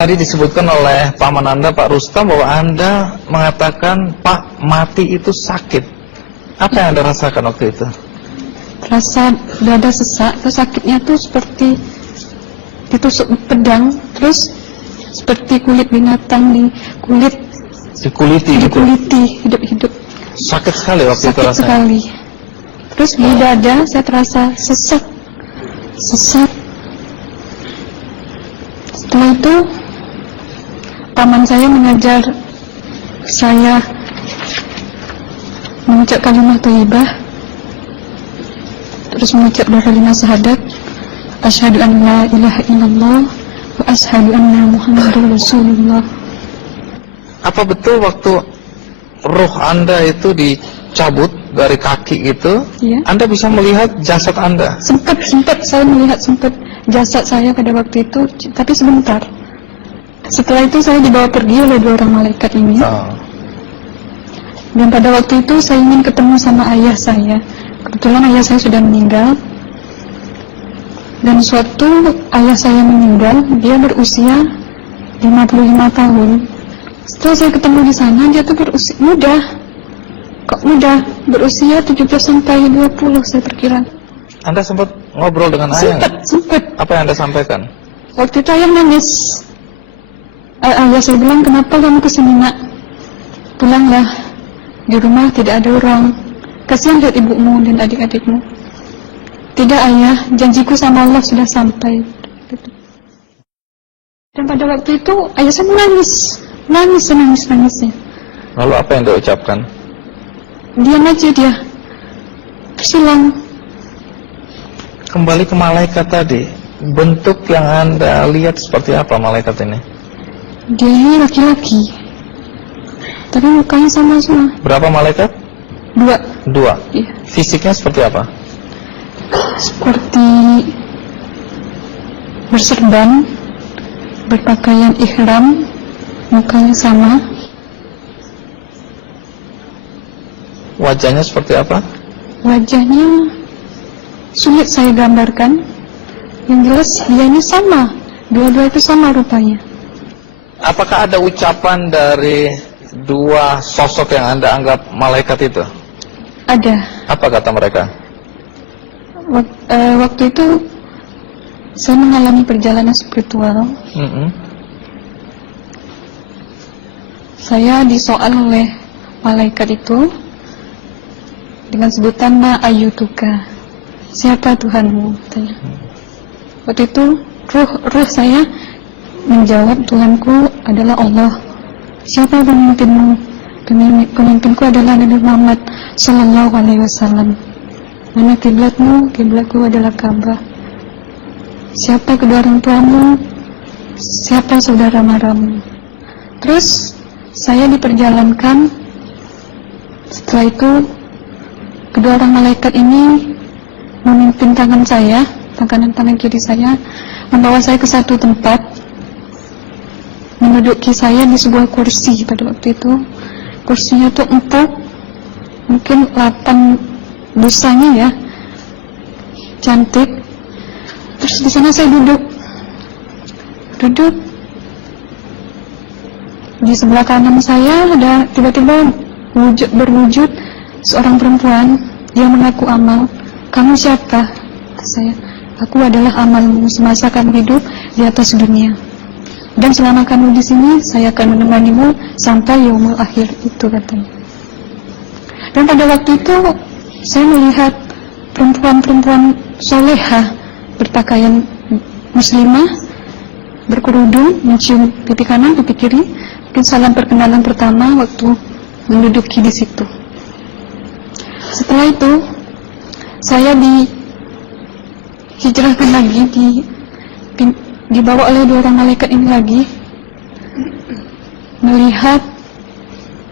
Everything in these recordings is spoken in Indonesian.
Tadi disebutkan oleh paman Anda, Pak Rustam, bahwa Anda mengatakan Pak mati itu sakit. Apa yang Anda rasakan waktu itu? Rasa dada sesak, terus sakitnya tuh seperti ditusuk pedang, terus seperti kulit binatang Dikuliti gitu? dikuliti hidup-hidup. Sakit sekali waktu itu Sakit rasanya? sekali. Terus di dada saya terasa sesak. Setelah itu paman saya mengajar saya mengucap kalimat thayyibah, terus mengucap dua kalimat syahadat, asyhadu an la ilaha illallah wa asyhadu anna muhammadar rasulullah. Apa betul waktu ruh Anda itu dicabut dari kaki itu, Ya. Anda bisa melihat jasad Anda? Sempat saya melihat jasad saya pada waktu itu, tapi sebentar. Setelah itu saya dibawa pergi oleh dua orang malaikat ini. Dan pada waktu itu saya ingin ketemu sama ayah saya. Kebetulan ayah saya sudah meninggal. Dan suatu ayah saya meninggal, dia berusia 55 tahun. Setelah saya ketemu di sana, dia tuh berusia muda. Kok muda? Berusia 17 sampai 20 saya perkira. Anda sempat ngobrol dengan ayah? Sempat. Apa yang Anda sampaikan? Waktu itu ayah nangis. Ayah saya bilang, kenapa kamu kesini nak? Pulanglah, di rumah tidak ada orang. Kasihan lihat ibumu dan adik-adikmu. Tidak ayah, janjiku sama Allah sudah sampai. Dan pada waktu itu ayah saya menangis. Lalu apa yang dia ucapkan? Diam aja dia, terus hilang. Kembali ke malaikat tadi, bentuk yang Anda lihat seperti apa malaikat ini? Dia ini laki-laki, tapi mukanya sama semua. Berapa malaikat? Dua. Iya. Fisiknya seperti apa? Seperti berserban, berpakaian ihram, mukanya sama. Wajahnya seperti apa? Wajahnya sulit saya gambarkan. Yang jelas dia ini sama, dua-dua itu sama rupanya. Apakah ada ucapan dari dua sosok yang Anda anggap malaikat itu? Ada. Apa kata mereka? Waktu itu saya mengalami perjalanan spiritual. Saya disoal oleh malaikat itu dengan sebutan ma ayyutuka, siapa Tuhanmu? Tanya. Waktu itu ruh saya menjawab, Tuhanku adalah Allah. Siapa pemimpinmu? Pemimpinku adalah Nabi Muhammad Sallallahu Alaihi Wasallam. Mana kiblatmu? Kiblatku adalah Ka'bah. Siapa kedua orang tuamu? Siapa saudara maramu? Terus saya diperjalankan. Setelah itu kedua orang malaikat ini memimpin tangan saya, tangan kiri saya, membawa saya ke satu tempat, menduduki saya di sebuah kursi. Pada waktu itu kursinya tuh empuk, mungkin 8 busanya ya, cantik. Terus di sana saya duduk. Di sebelah kanan saya ada tiba-tiba berwujud seorang perempuan yang mengaku amal. Kamu siapa? Saya, aku adalah amalmu semasa kamu hidup di atas dunia. Dan selama kamu di sini, saya akan menemanimu sampai yaumul akhir, itu katanya. Dan pada waktu itu, saya melihat perempuan-perempuan solehah berpakaian muslimah, berkerudung, mencium pipi kanan, pipi kiri. Mungkin salam perkenalan pertama waktu menduduki di situ. Setelah itu, saya dihijrahkan lagi, dibawa oleh dua orang malaikat ini lagi, melihat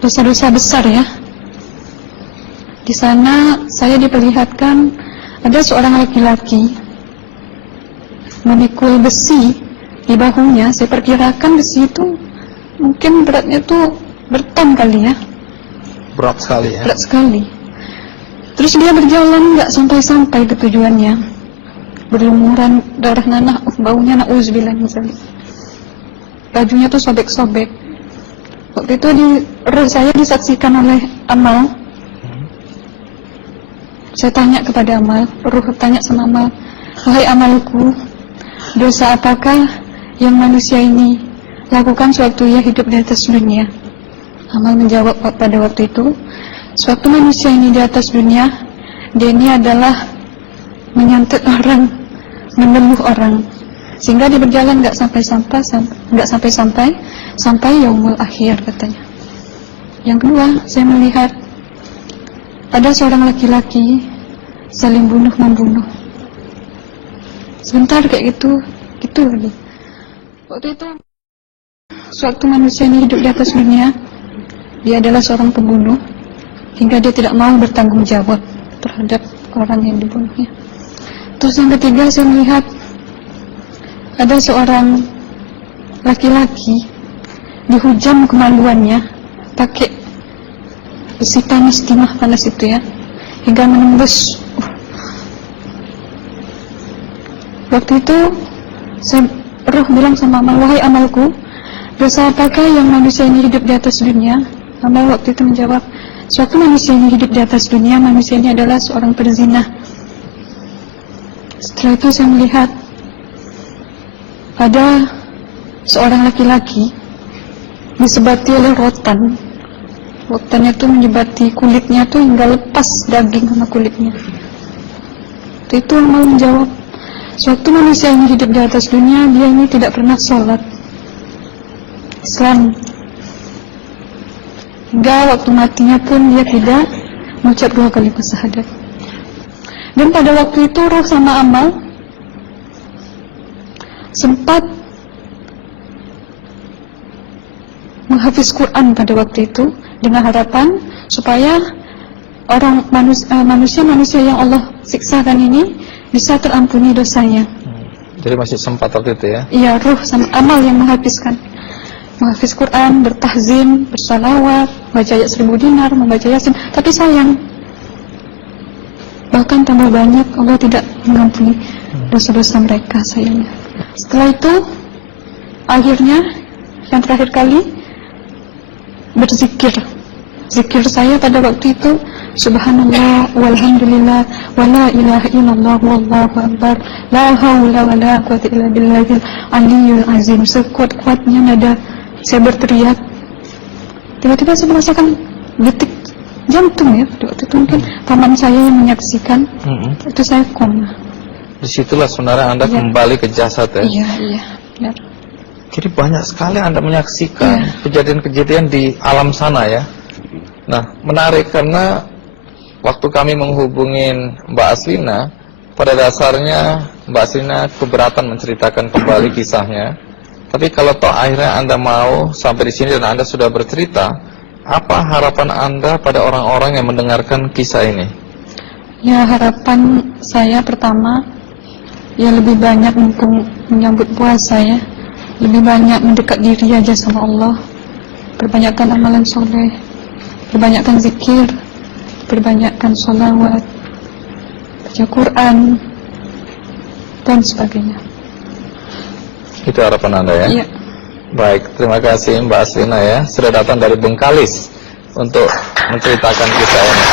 dosa-dosa besar ya. Di sana saya diperlihatkan ada seorang laki-laki memikul besi di bahunya. Saya perkirakan besi itu mungkin beratnya tuh berton kali ya. Berat sekali ya. Berat sekali. Terus dia berjalan nggak sampai-sampai ke tujuannya. Berlumuran darah nanah, baunya na'udzubillah misalnya. bajunya tuh sobek-sobek. Waktu itu roh saya disaksikan oleh Amal. Saya tanya kepada Amal, roh tanya sama Amal, wahai Amalku, dosa apakah yang manusia ini lakukan sewaktu ia hidup di atas dunia? Amal menjawab pada waktu itu, sewaktu manusia ini di atas dunia, dia ini adalah menyantet orang, menemuh orang, sehingga dia berjalan nggak sampai yaumul akhir, katanya. Yang kedua, saya melihat ada seorang laki-laki saling bunuh-membunuh. Sebentar kayak gitu lagi. Waktu itu, sewaktu manusia ini hidup di atas dunia, dia adalah seorang pembunuh, hingga dia tidak mau bertanggung jawab terhadap orang yang dibunuhnya. Terus yang ketiga, saya melihat ada seorang laki-laki dihujam kemaluannya pakai besi panas, timah panas itu ya, hingga menembus. Waktu itu roh bilang sama Amal, wahai Amalku, dosa apakah yang manusia ini hidup di atas dunia? Amal waktu itu menjawab, suatu manusia ini hidup di atas dunia, manusia ini adalah seorang perzina. Setelah itu saya melihat ada seorang laki-laki disebati oleh rotan. Rotannya itu menyebati kulitnya tuh hingga lepas daging sama kulitnya. Itu Amal menjawab, suatu manusia ini hidup di atas dunia, dia ini tidak pernah sholat Islam, hingga waktu matinya pun dia tidak mengucap 2 kalimat syahadat. Dan pada waktu itu roh sama Amal sempat menghafiz Quran pada waktu itu dengan harapan supaya orang manusia yang Allah siksakan ini bisa terampuni dosanya. Jadi masih sempat waktu itu ya? Iya, roh sama Amal yang menghafiz Quran, bertahzim, bersalawat, baca ayat 1000 dinar, membaca Yasin. Tapi sayang, bahkan tambah banyak, Allah tidak mengampuni dosa-dosa mereka, sayangnya. Setelah itu, akhirnya yang terakhir kali berzikir. Zikir saya pada waktu itu, subhanallah, walhamdulillah, wala ilaha illallah, wallahu akbar, la hawla wala quwwata illa billahil aliyyil azim. Sekuat-kuatnya nada saya berteriak. Tiba-tiba saya merasakan detik jantung ya. Waktu itu mungkin paman saya yang menyaksikan. Itu saya koma. Disitulah sebenarnya Anda kembali ke jasad ya? Iya, benar. Jadi banyak sekali Anda menyaksikan kejadian-kejadian di alam sana ya. Nah, menarik karena waktu kami menghubungin Mbak Aslina, pada dasarnya Mbak Aslina keberatan menceritakan kembali kisahnya. Tapi kalau toh akhirnya Anda mau sampai di sini dan Anda sudah bercerita, apa harapan Anda pada orang-orang yang mendengarkan kisah ini? Ya, harapan saya pertama, ya lebih banyak menyambut puasa ya, lebih banyak mendekat diri aja sama Allah, perbanyakkan amalan soleh, perbanyakkan zikir, perbanyakkan sholawat, baca Quran, dan sebagainya. Itu harapan Anda ya? Iya. Baik, terima kasih Mbak Aslina ya, sudah datang dari Bengkalis untuk menceritakan kisah ini.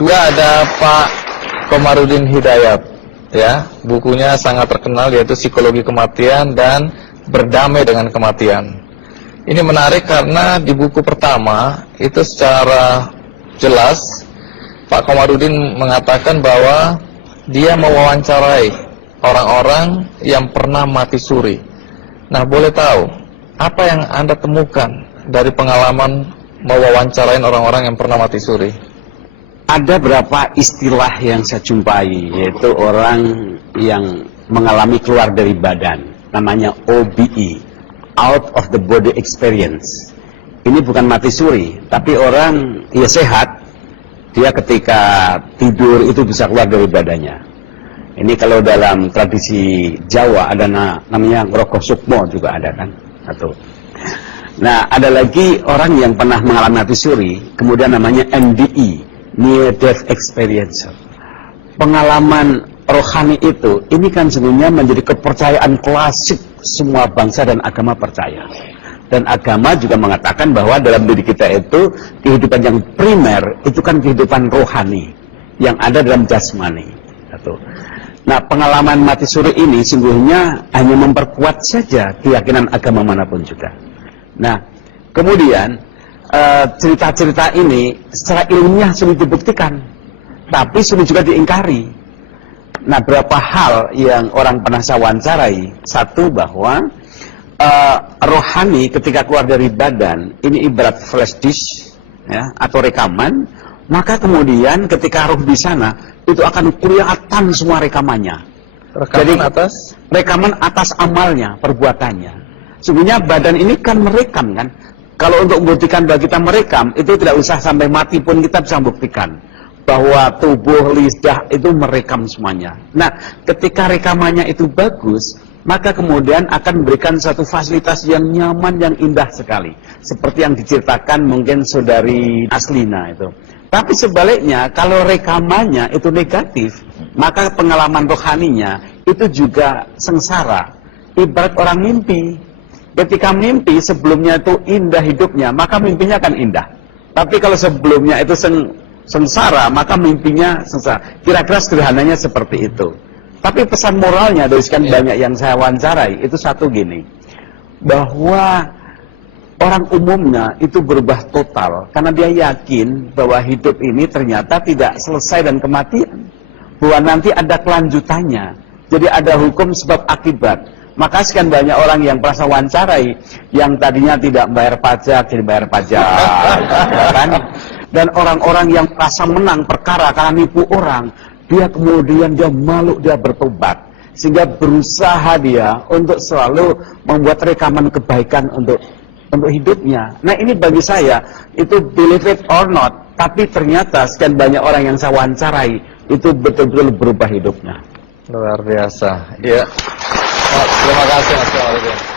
Dua ada Pak Komarudin Hidayat ya, bukunya sangat terkenal yaitu Psikologi Kematian dan Berdamai dengan Kematian. Ini menarik karena di buku pertama itu secara jelas Pak Komarudin mengatakan bahwa dia mewawancarai orang-orang yang pernah mati suri. Nah, boleh tahu apa yang Anda temukan dari pengalaman mewawancarain orang-orang yang pernah mati suri? Ada berapa istilah yang saya jumpai, yaitu orang yang mengalami keluar dari badan, namanya OBE, out of the body experience. Ini bukan mati suri, tapi orang ya sehat, dia ketika tidur itu bisa keluar dari badannya. Ini kalau dalam tradisi Jawa ada namanya Ngrogoh Sukmo juga ada kan, satu. Nah, ada lagi orang yang pernah mengalami mati suri, kemudian namanya NDE, Near Death Experience. Pengalaman rohani itu, ini kan sebenarnya menjadi kepercayaan klasik semua bangsa dan agama percaya. Dan agama juga mengatakan bahwa dalam diri kita itu kehidupan yang primer itu kan kehidupan rohani yang ada dalam jasmani. Nah, pengalaman mati suri ini sungguhnya hanya memperkuat saja keyakinan agama manapun juga. Nah, kemudian cerita-cerita ini secara ilmiah sulit dibuktikan, tapi sulit juga diingkari. Nah, berapa hal yang orang pernah saya wawancarai. Satu, bahwa rohani ketika keluar dari badan ini ibarat flash disk, ya, atau rekaman. Maka kemudian ketika roh di sana itu akan kelihatan semua rekamannya. Jadi rekaman atas amalnya, perbuatannya. Sebenarnya badan ini kan merekam kan. Kalau untuk membuktikan bahwa kita merekam, itu tidak usah sampai mati pun kita bisa membuktikan bahwa tubuh, lidah itu merekam semuanya. Nah, ketika rekamannya itu bagus, maka kemudian akan memberikan satu fasilitas yang nyaman, yang indah sekali. Seperti yang diceritakan mungkin saudari Aslina itu. Tapi sebaliknya, kalau rekamannya itu negatif, maka pengalaman rohaninya itu juga sengsara. Ibarat orang mimpi. Ketika mimpi sebelumnya itu indah hidupnya, maka mimpinya akan indah. Tapi kalau sebelumnya itu sengsara, maka mimpinya sengsara. Kira-kira sederhananya seperti itu. Tapi pesan moralnya dari sekian banyak yang saya wawancarai, itu satu gini. Bahwa orang umumnya itu berubah total karena dia yakin bahwa hidup ini ternyata tidak selesai dan kematian, bahwa nanti ada kelanjutannya. Jadi ada hukum sebab akibat. Maka sekian banyak orang yang merasa wawancarai yang tadinya tidak bayar pajak jadi bayar pajak, ya kan? Dan orang-orang yang merasa menang perkara karena nipu orang, dia kemudian dia malu, dia bertobat, sehingga berusaha dia untuk selalu membuat rekaman kebaikan untuk hidupnya. Nah, ini bagi saya itu believe it or not, tapi ternyata sekian banyak orang yang saya wawancarai itu betul-betul berubah hidupnya. Luar biasa. Ya. Terima kasih Mas Kamarudin.